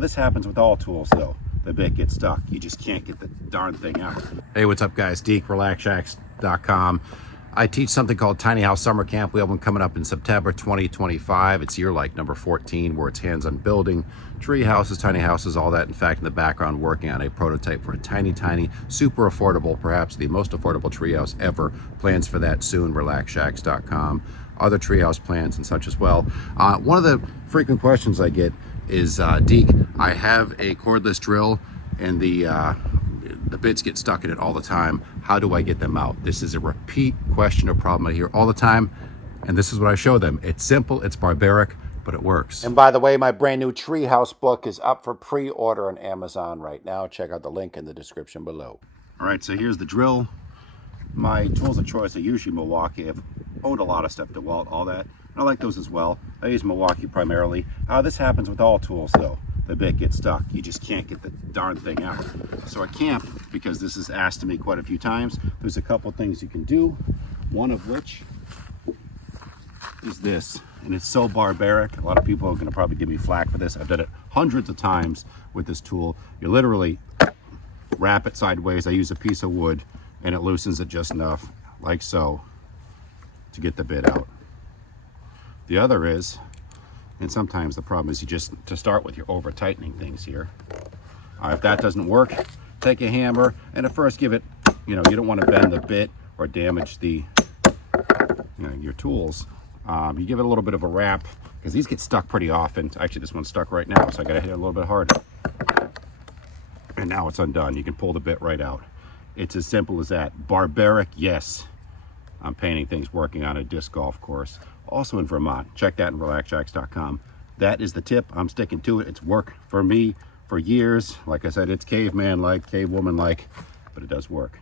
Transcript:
This happens with all tools though. The bit gets stuck. You just can't get the darn thing out. Hey, what's up guys? Deke, RelaxShacks.com. I teach something called Tiny House Summer Camp. We have one coming up in September 2025. It's year like number 14, where it's hands-on building, tree houses, tiny houses, all that. In fact, in the background, working on a prototype for a tiny, super affordable, perhaps the most affordable treehouse ever. Plans for that soon, RelaxShacks.com. Other treehouse plans and such as well. One of the frequent questions I get is, Deke, I have a cordless drill and the bits get stuck in it all the time. How do I get them out? This is a repeat question or problem I hear all the time, and this is what I show them. It's simple, it's barbaric, but it works. And by the way, my brand new treehouse book is up for pre-order on Amazon right now. Check out the link in the description below. All right, so here's the drill. My tools of choice are usually Milwaukee. I've owned a lot of stuff, Dewalt, all that. I like those as well. I use Milwaukee primarily. This happens with all tools though. The bit gets stuck. You just can't get the darn thing out. So at camp, because this is asked to me quite a few times, there's a couple things you can do. One of which is this, and it's so barbaric. A lot of people are gonna probably give me flack for this. I've done it hundreds of times with this tool. You literally wrap it sideways. I use a piece of wood and it loosens it just enough, like so, to get the bit out. The other is, and sometimes the problem is to start with, you're over tightening things here. If that doesn't work, take a hammer and at first give it, you don't want to bend the bit or damage the, your tools. You give it a little bit of a wrap, because these get stuck pretty often. Actually, this one's stuck right now, so I gotta hit it a little bit harder. And now it's undone. You can pull the bit right out. It's as simple as that. Barbaric, yes. I'm painting things, working on a disc golf course, also in Vermont. Check that in RelaxShacks.com. That is the tip. I'm sticking to it. It's worked for me for years. Like I said, it's caveman-like, cavewoman-like, but it does work.